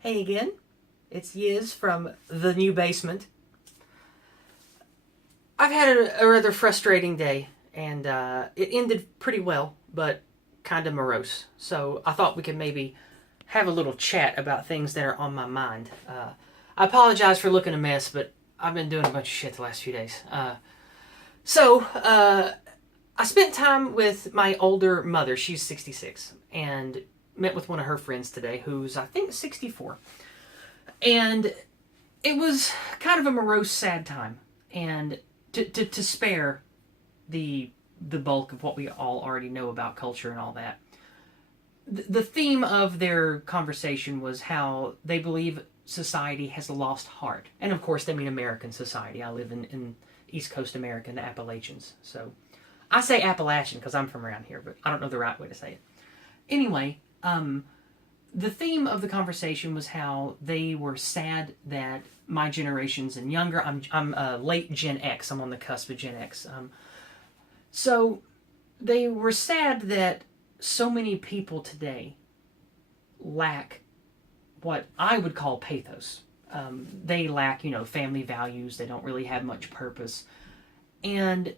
Hey again, it's Yizz from the new basement. I've had a rather frustrating day, and it ended pretty well, but kind of morose. So I thought we could maybe have a little chat about things that are on my mind. I apologize for looking a mess, but I've been doing a bunch of shit the last few days. I spent time with my older mother. She's 66, and met with one of her friends today, who's I think 64. And it was kind of a morose, sad time. And to spare the bulk of what we all already know about culture and all that, the theme of their conversation was how they believe society has lost heart. And of course, they mean American society. I live in East Coast America, in the Appalachians. So I say Appalachian because I'm from around here, but I don't know the right way to say it. Anyway, the theme of the conversation was how they were sad that my generations and younger, I'm late Gen X, I'm on the cusp of Gen X. So they were sad that so many people today lack what I would call pathos. They lack, family values. They don't really have much purpose. And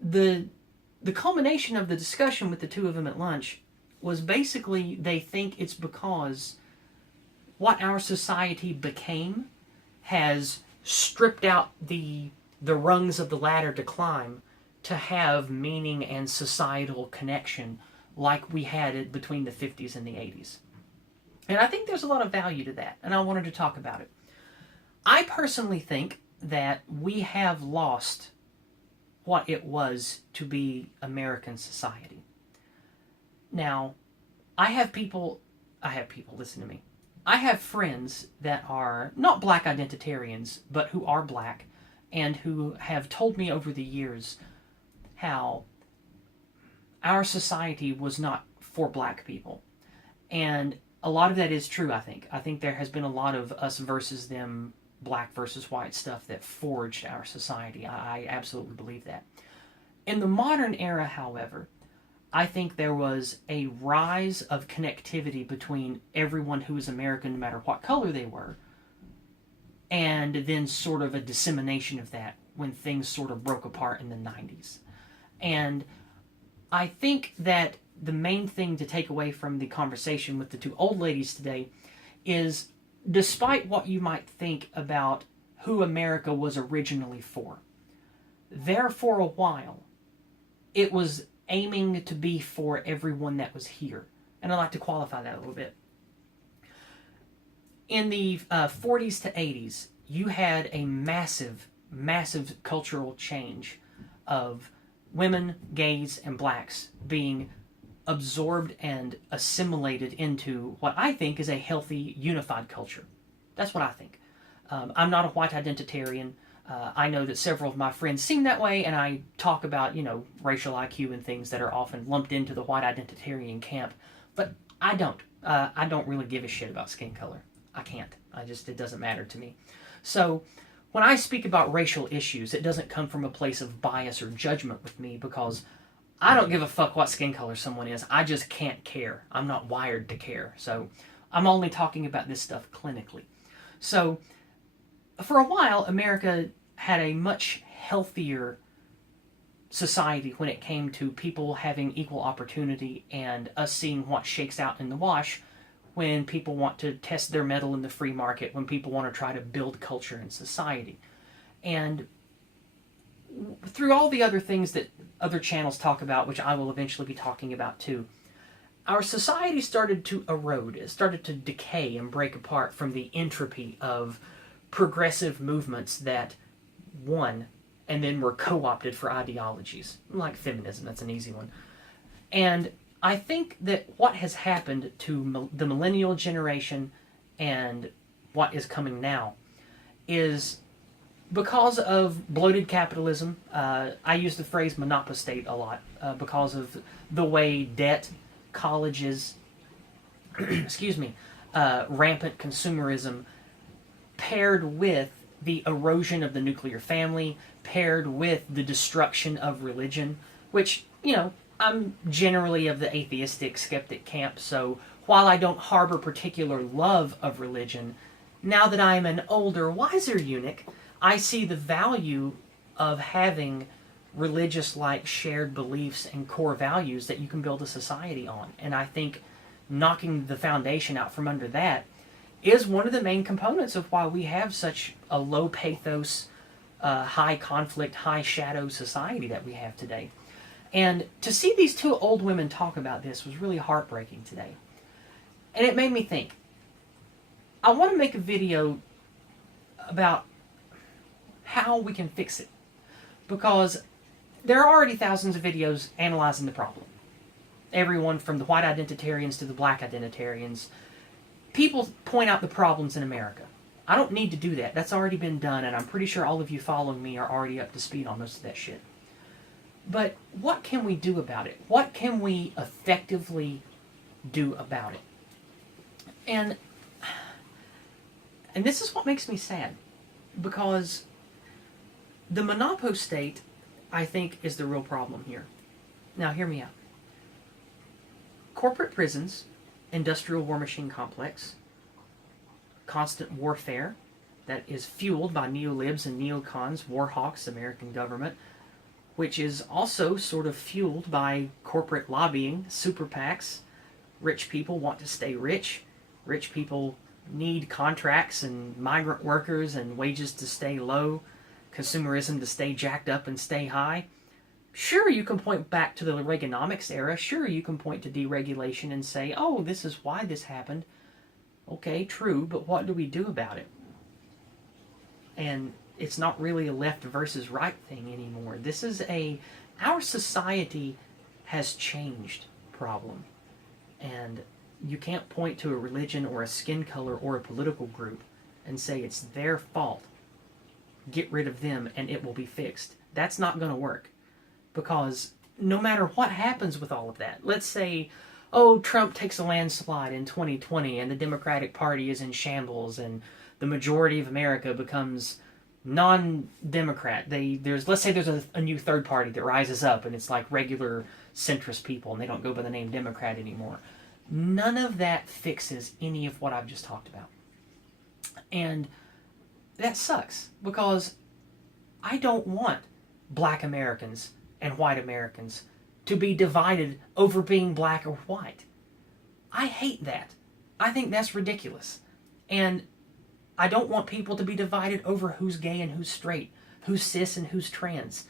the culmination of the discussion with the two of them at lunch was basically they think it's because what our society became has stripped out the rungs of the ladder to climb to have meaning and societal connection like we had it between the 50s and the 80s. And I think there's a lot of value to that, and I wanted to talk about it. I personally think that we have lost what it was to be American society. Now, I have people, listen to me. I have friends that are not black identitarians, but who are black, and who have told me over the years how our society was not for black people. And a lot of that is true, I think. I think there has been a lot of us versus them, black versus white stuff that forged our society. I absolutely believe that. In the modern era, however, I think there was a rise of connectivity between everyone who was American, no matter what color they were, and then sort of a dissemination of that when things sort of broke apart in the 90s. And I think that the main thing to take away from the conversation with the two old ladies today is, despite what you might think about who America was originally for, there for a while, it was aiming to be for everyone that was here. And I'd like to qualify that a little bit. In the 40s to 80s, you had a massive, massive cultural change of women, gays, and blacks being absorbed and assimilated into what I think is a healthy, unified culture. That's what I think. I'm not a white identitarian. I know that several of my friends seem that way, and I talk about, racial IQ and things that are often lumped into the white identitarian camp, but I don't. I don't really give a shit about skin color. I can't. It doesn't matter to me. So when I speak about racial issues, it doesn't come from a place of bias or judgment with me, because I don't give a fuck what skin color someone is. I just can't care. I'm not wired to care. So I'm only talking about this stuff clinically. So for a while, America had a much healthier society when it came to people having equal opportunity and us seeing what shakes out in the wash when people want to test their mettle in the free market, when people want to try to build culture in society. And through all the other things that other channels talk about, which I will eventually be talking about too, our society started to erode. It started to decay and break apart from the entropy of progressive movements that won and then were co-opted for ideologies, like feminism. That's an easy one. And I think that what has happened to the millennial generation and what is coming now is because of bloated capitalism. I use the phrase monopostate a lot because of the way debt, colleges, rampant consumerism paired with the erosion of the nuclear family, paired with the destruction of religion, which, I'm generally of the atheistic, skeptic camp, so while I don't harbor particular love of religion, now that I am an older, wiser eunuch, I see the value of having religious-like shared beliefs and core values that you can build a society on. And I think knocking the foundation out from under that is one of the main components of why we have such a low pathos, high conflict, high shadow society that we have today. And to see these two old women talk about this was really heartbreaking today. And it made me think, I want to make a video about how we can fix it. Because there are already thousands of videos analyzing the problem. Everyone from the white identitarians to the black identitarians. People point out the problems in America. I don't need to do that. That's already been done, and I'm pretty sure all of you following me are already up to speed on most of that shit. But what can we do about it? What can we effectively do about it? And this is what makes me sad, because the monopo state, I think, is the real problem here. Now, hear me out. Corporate prisons, industrial war machine complex, constant warfare that is fueled by neolibs and neocons, war hawks, American government, which is also sort of fueled by corporate lobbying, super PACs. Rich people want to stay rich. Rich people need contracts and migrant workers and wages to stay low, consumerism to stay jacked up and stay high. Sure, you can point back to the Reaganomics era. Sure, you can point to deregulation and say, oh, this is why this happened. Okay, true, but what do we do about it? And it's not really a left versus right thing anymore. This is our society has changed problem. And you can't point to a religion or a skin color or a political group and say it's their fault. Get rid of them and it will be fixed. That's not going to work. Because no matter what happens with all of that, let's say, oh, Trump takes a landslide in 2020 and the Democratic Party is in shambles and the majority of America becomes non-Democrat. Let's say there's a new third party that rises up and it's like regular centrist people and they don't go by the name Democrat anymore. None of that fixes any of what I've just talked about. And that sucks, because I don't want black Americans and white Americans to be divided over being black or white. I hate that. I think that's ridiculous. And I don't want people to be divided over who's gay and who's straight, who's cis and who's trans.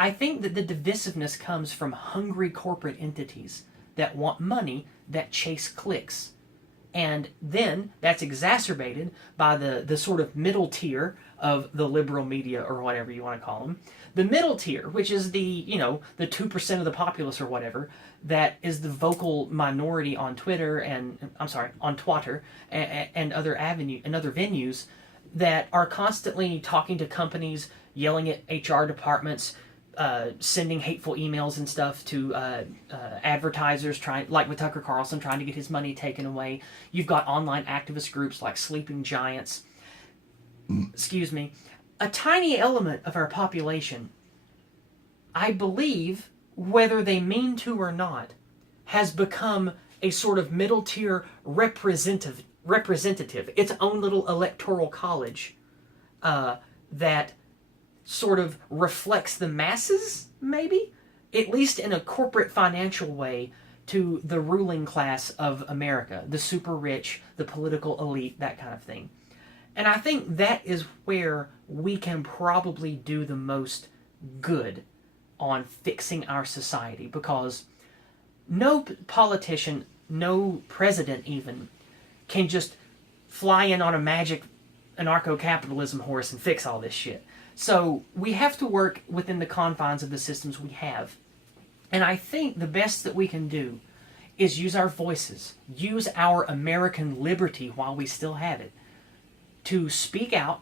I think that the divisiveness comes from hungry corporate entities that want money, that chase clicks. And then that's exacerbated by the sort of middle tier of the liberal media, or whatever you want to call them. The middle tier, which is the 2% of the populace or whatever, that is the vocal minority on Twitter and, on Twitter and other venues that are constantly talking to companies, yelling at HR departments, sending hateful emails and stuff to advertisers, like with Tucker Carlson, trying to get his money taken away. You've got online activist groups like Sleeping Giants. Excuse me. A tiny element of our population, I believe, whether they mean to or not, has become a sort of middle tier representative, its own little electoral college that sort of reflects the masses, maybe, at least in a corporate financial way, to the ruling class of America, the super rich, the political elite, that kind of thing. And I think that is where we can probably do the most good on fixing our society, because no politician, no president even, can just fly in on a magic anarcho-capitalism horse and fix all this shit. So we have to work within the confines of the systems we have. And I think the best that we can do is use our voices, use our American liberty while we still have it, to speak out,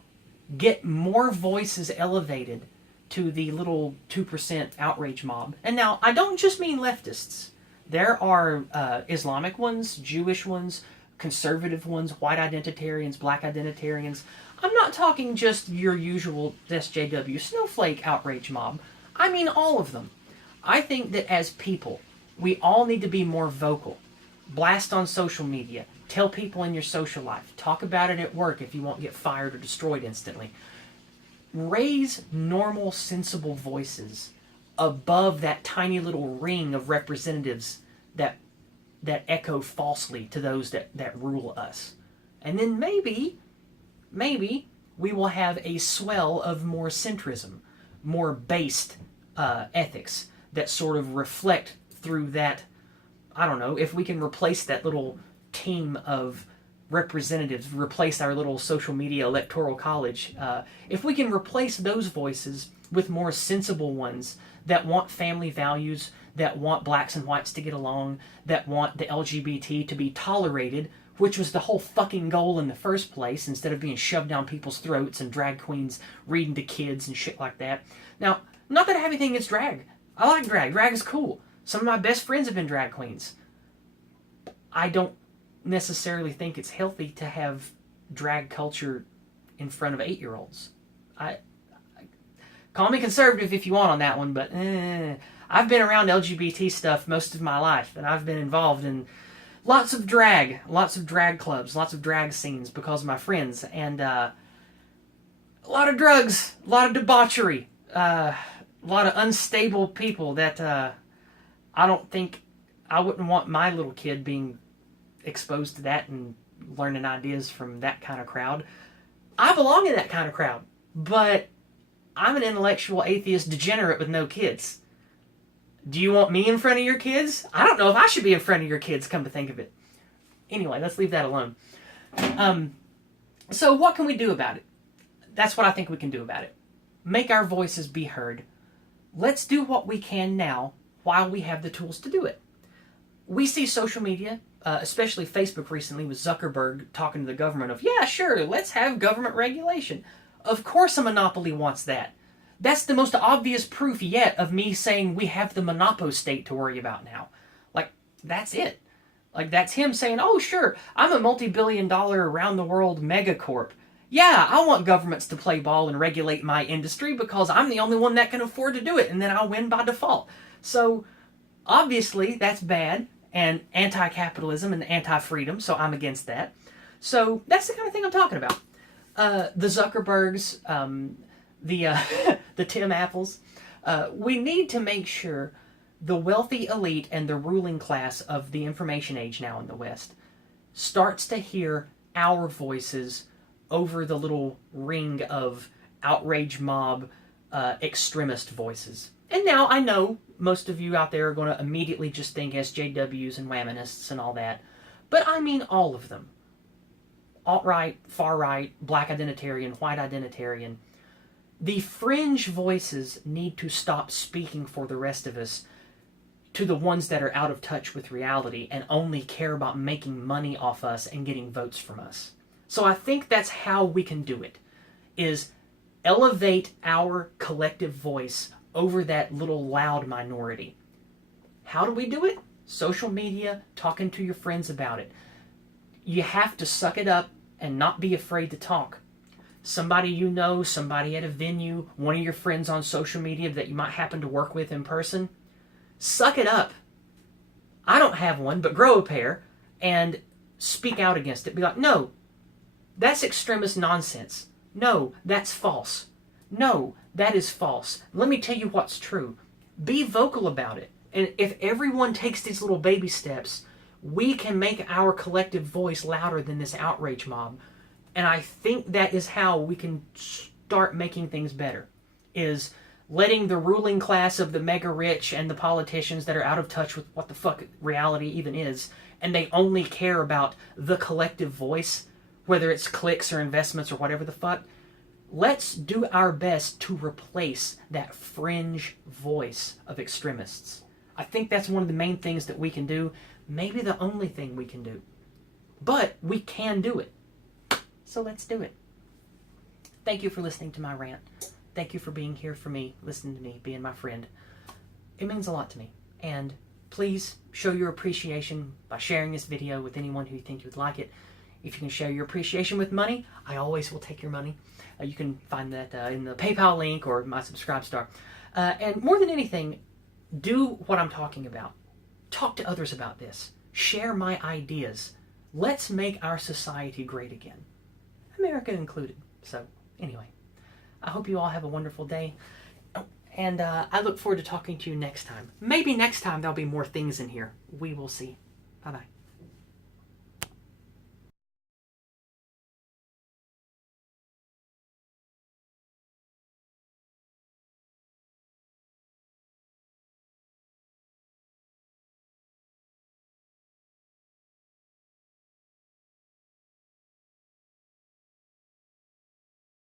get more voices elevated to the little 2% outrage mob. And now, I don't just mean leftists. There are Islamic ones, Jewish ones, conservative ones, white identitarians, black identitarians. I'm not talking just your usual SJW snowflake outrage mob. I mean all of them. I think that as people, we all need to be more vocal. blast on social media, tell people in your social life, talk about it at work if you won't get fired or destroyed instantly. Raise normal, sensible voices above that tiny little ring of representatives that echo falsely to those that rule us. And then maybe we will have a swell of more centrism, more based ethics that sort of reflect through that. I don't know, if we can replace that little team of representatives, replace our little social media electoral college, if we can replace those voices with more sensible ones that want family values, that want blacks and whites to get along, that want the LGBT to be tolerated, which was the whole fucking goal in the first place, instead of being shoved down people's throats and drag queens reading to kids and shit like that. Now, not that I have anything against drag. I like drag. Drag is cool. Some of my best friends have been drag queens. I don't necessarily think it's healthy to have drag culture in front of 8-year-olds. Call me conservative if you want on that one, but I've been around LGBT stuff most of my life, and I've been involved in lots of drag clubs, lots of drag scenes because of my friends, and a lot of drugs, a lot of debauchery, a lot of unstable people that I don't think I wouldn't want my little kid being exposed to that and learning ideas from that kind of crowd. I belong in that kind of crowd, but I'm an intellectual atheist degenerate with no kids. Do you want me in front of your kids? I don't know if I should be in front of your kids, come to think of it. Anyway, let's leave that alone. So what can we do about it? That's what I think we can do about it. Make our voices be heard. Let's do what we can now while we have the tools to do it. We see social media, especially Facebook recently with Zuckerberg talking to the government of, yeah, sure, let's have government regulation. Of course a monopoly wants that. That's the most obvious proof yet of me saying we have the monopo state to worry about now. Like, that's it. Like, that's him saying, oh, sure, I'm a multi-billion-dollar around-the-world megacorp. Yeah, I want governments to play ball and regulate my industry because I'm the only one that can afford to do it, and then I'll win by default. So, obviously, that's bad, and anti-capitalism and anti-freedom, so I'm against that. So, that's the kind of thing I'm talking about. The Zuckerbergs, the Tim Apples. We need to make sure the wealthy elite and the ruling class of the information age now in the West starts to hear our voices over the little ring of outrage mob extremist voices. And now I know most of you out there are going to immediately just think SJWs and whammonists and all that, but I mean all of them. Alt-right, far-right, black identitarian, white identitarian. The fringe voices need to stop speaking for the rest of us to the ones that are out of touch with reality and only care about making money off us and getting votes from us. So I think that's how we can do it, is elevate our collective voice over that little loud minority. How do we do it? Social media, talking to your friends about it. You have to suck it up and not be afraid to talk. Somebody you know, somebody at a venue, one of your friends on social media that you might happen to work with in person, suck it up. I don't have one, but grow a pair and speak out against it. Be like, no, that's extremist nonsense. No, that's false. No, that is false. Let me tell you what's true. Be vocal about it. And if everyone takes these little baby steps, we can make our collective voice louder than this outrage mob. And I think that is how we can start making things better, is letting the ruling class of the mega rich and the politicians that are out of touch with what the fuck reality even is, and they only care about the collective voice, whether it's clicks or investments or whatever the fuck. Let's do our best to replace that fringe voice of extremists. I think that's one of the main things that we can do, maybe the only thing we can do. But we can do it. So let's do it. Thank you for listening to my rant. Thank you for being here for me, listening to me, being my friend. It means a lot to me. And please show your appreciation by sharing this video with anyone who you think would like it. If you can share your appreciation with money, I always will take your money. You can find that in the PayPal link or my Subscribestar. And more than anything, do what I'm talking about. Talk to others about this. share my ideas. Let's make our society great again, America included. So anyway, I hope you all have a wonderful day. And I look forward to talking to you next time. Maybe next time there'll be more things in here. We will see. Bye-bye.